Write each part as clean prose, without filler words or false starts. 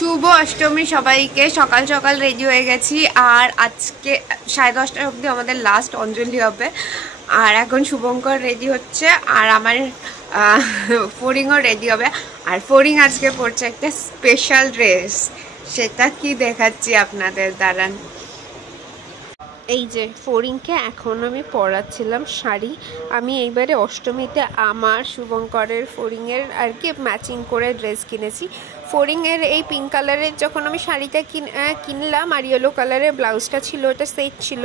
শুভ অষ্টমী সবাইকে। সকাল সকাল রেডি হয়ে গেছি আর আজকে 10:30 অবধি আমাদের লাস্ট অঞ্জলি হবে। আর এখন শুভঙ্কর রেডি হচ্ছে আর আমার ফড়িংও রেডি হবে। আর ফড়িং আজকে পরছে একটা স্পেশাল ড্রেস, সেটা কি দেখাচ্ছি আপনাদের, দাঁড়ান। এই যে ফড়িংকে এখন আমি পরাচ্ছিলাম শাড়ি। আমি এইবারে অষ্টমীতে আমার শুভঙ্করের ফড়িংয়ের আর কি ম্যাচিং করে ড্রেস কিনেছি। ফড়িংয়ের এই পিঙ্ক কালারের যখন আমি শাড়িটা কিনলাম আর ইয়েলো কালারের ব্লাউজটা ছিল, ওটা সেট ছিল।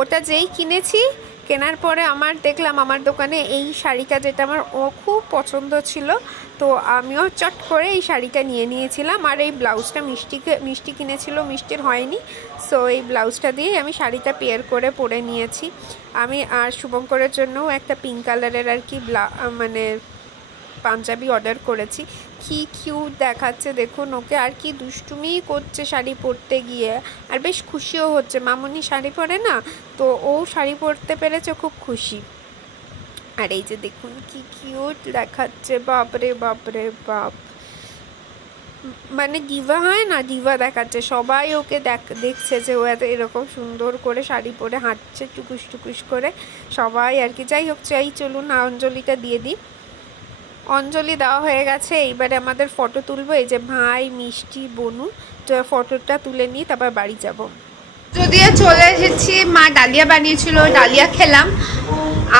ওটা যেই কিনেছি, কেনার পরে আমার দেখলাম আমার দোকানে এই শাড়িটা, যেটা আমার খুব পছন্দ ছিল, তো আমিও চট করে এই শাড়িটা নিয়ে নিয়েছিলাম। আর এই ব্লাউজটা মিষ্টি কিনেছিল, মিষ্টির হয়নি, সো এই ব্লাউজটা দিয়েই আমি শাড়িটা পেয়ার করে পরে নিয়েছি। আমি আর শুভঙ্করের জন্যও একটা পিঙ্ক কালারের আর কি মানে পাঞ্জাবি অর্ডার করেছি। কি কিউট দেখাচ্ছে দেখুন ওকে, আর কি দুষ্টুমি করছে শাড়ি পরতে গিয়ে, আর বেশ খুশিও হচ্ছে। মামুনি শাড়ি পরে না, তো ও শাড়ি পরতে পেরেছে, খুব খুশি। আর এই যে দেখুন কি কিউট দেখাচ্ছে, বাপরে বাপরে বাপ, মানে ডিভা হয় না, ডিভা দেখাচ্ছে। সবাই ওকে দেখছে যে ও এত এরকম সুন্দর করে শাড়ি পরে হাঁটছে টুকুস টুকুস করে, সবাই আর কি। যাই হোক, চাই চলুন না অঞ্জলিটা দিয়ে দিই। অঞ্জলি দেওয়া হয়ে গেছে, এইবারে আমাদের ফটো তুলবো। এই যে ভাই, মিষ্টি, বনু, তো ফটোটা তুলে নিই, তারপর বাড়ি যাব। যদিও চলে এসেছি, মা ডালিয়া বানিয়েছিল, ডালিয়া খেলাম।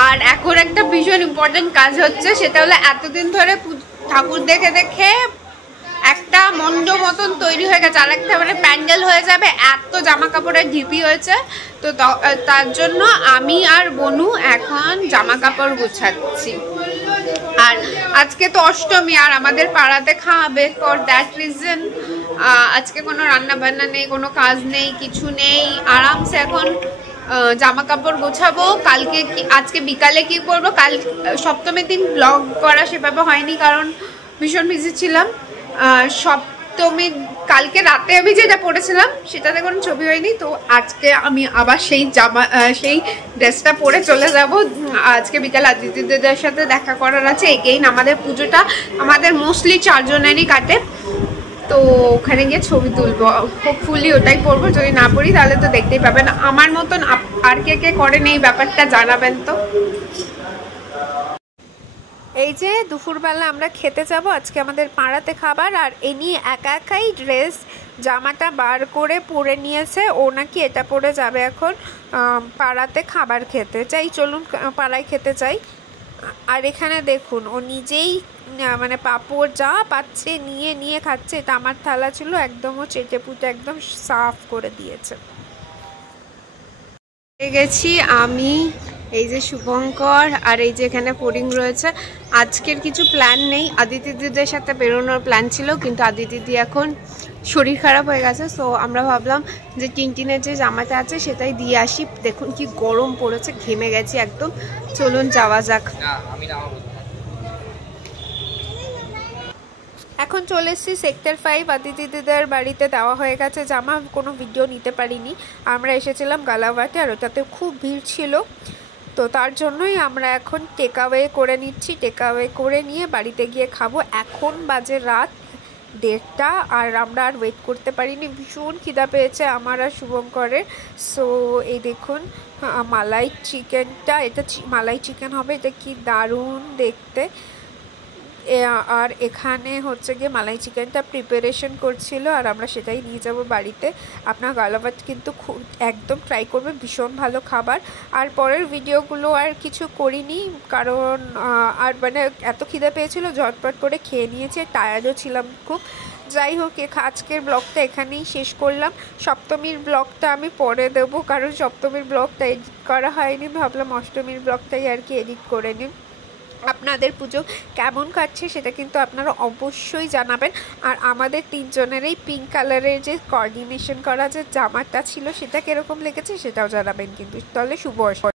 আর এখন একটা ভীষণ ইম্পর্টেন্ট কাজ হচ্ছে, সেটা হলো এতদিন ধরে ঠাকুর দেখে দেখে একটা মণ্ডপ মতন তৈরি হয়ে গেছে, আর একটা মানে প্যান্ডেল হয়ে যাবে, এত জামা কাপড়ের ঢিপি হয়েছে। তো তার জন্য আমি আর বনু এখন জামা কাপড় গুছাচ্ছি। আর আজকে তো অষ্টমী, আর আমাদের পাড়াতে খাওয়াবে, ফর দ্যাট রিজন আজকে কোনো রান্না বান্না নেই, কোনো কাজ নেই, কিছু নেই। আরামসে এখন জামা কাপড় গোছাবো। আজকে বিকালে কি করবো, কাল সপ্তমীর দিন ব্লগ করা সেভাবে হয়নি, কারণ ভীষণ বিজি ছিলাম। সপ্তমী কালকে রাতে আমি যেটা পরেছিলাম সেটাতে কোনো ছবি হয়নি, তো আজকে আমি আবার সেই ড্রেসটা পরে চলে যাব। আজকে বিকাল আদিতিদের সাথে দেখা করার আছে। এগেইন আমাদের পুজোটা আমাদের মোস্টলি 4 জনেরই কাটে, তো ওখানে গিয়ে ছবি তুলবো। হোপফুলি ওটাই পরবো, যদি না পড়ি তাহলে তো দেখতেই পাবেন। আমার মতন আর কে কে করেন এই ব্যাপারটা জানাবেন তো। এই যে দুপুরবেলা আমরা খেতে যাব, আজকে আমাদের পাড়াতে খাবার। আর এনি একা একাই ড্রেস জামাটা বার করে পরে নিয়েছে, ও নাকি এটা পরে যাবে এখন পাড়াতে খাবার খেতে। চাই চলুন পাড়ায় খেতে চাই। আর এখানে দেখুন ও নিজেই মানে পাঁপড় যা পাচ্ছে নিয়ে নিয়ে খাচ্ছে। এটা আমার থালা ছিল, একদম ও চেটে পুটে একদম সাফ করে দিয়েছে। গেছি আমি, এই যে শুভঙ্কর, আর এই যে এখানে ফড়িং রয়েছে। আজকের কিছু প্ল্যান নেই, আদিতি দিদিদের সাথে বেরোনোর প্ল্যান ছিল, কিন্তু আদিতি দিদি এখন শরীর খারাপ হয়ে গেছে, সো আমরা ভাবলাম যে টিনটিনের যে জামাটা আছে সেটাই দিয়ে আসি। দেখুন কি গরম পড়েছে, ঘেমে গেছি একদম। চলুন যাওয়া যাক। এখন চলে এসেছি সেক্টর 5, আদিতি দিদিদের বাড়িতে দেওয়া হয়ে গেছে জামা। কোনো ভিডিও নিতে পারিনি, আমরা এসেছিলাম গালাঘাটে, আর ওটাতে খুব ভিড় ছিল, তো তার জন্যই আমরা এখন টেকঅ্যাওয়ে করে নিচ্ছি। টেকঅ্যাওয়ে করে নিয়ে বাড়িতে গিয়ে খাবো। এখন বাজে রাত 1:30, আর আমরা আর ওয়েট করতে পারিনি, ভীষণ খিদা পেয়েছে আমার আর শুভঙ্করের। সো এই দেখুন মালাই চিকেনটা, এটা মালাই চিকেন হবে, এটা কি দারুণ দেখতে। আর এখানে হচ্ছে গিয়ে মালাই চিকেনটা প্রিপারেশন করছিল, আর আমরা সেটাই নিয়ে যাব বাড়িতে। আপনার গালাভাট কিন্তু খুব একদম ট্রাই করবে, ভীষণ ভালো খাবার। আর পরের ভিডিওগুলো আর কিছু করিনি, কারণ আর মানে এত খিদে পেয়েছিল, ঝটপট করে খেয়ে নিয়েছি, টায়ার্ডও ছিলাম খুব। যাই হোক, আজকের ব্লগটা এখানেই শেষ করলাম। সপ্তমীর ব্লগটা আমি পরে দেবো, কারণ সপ্তমীর ব্লগটা এডিট করা হয়নি, ভাবলাম অষ্টমীর ব্লগটাই আর কি এডিট করে নিই। আপনাদের পুজো কেমন কাটছে সেটা কিন্তু আপনারা অবশ্যই জানাবেন। আর আমাদের 3 জনেরই পিঙ্ক কালারের যে কোঅর্ডিনেশন করা যে জামাটা ছিল, সেটা কীরকম লেগেছে সেটাও জানাবেন কিন্তু। তাহলে শুভ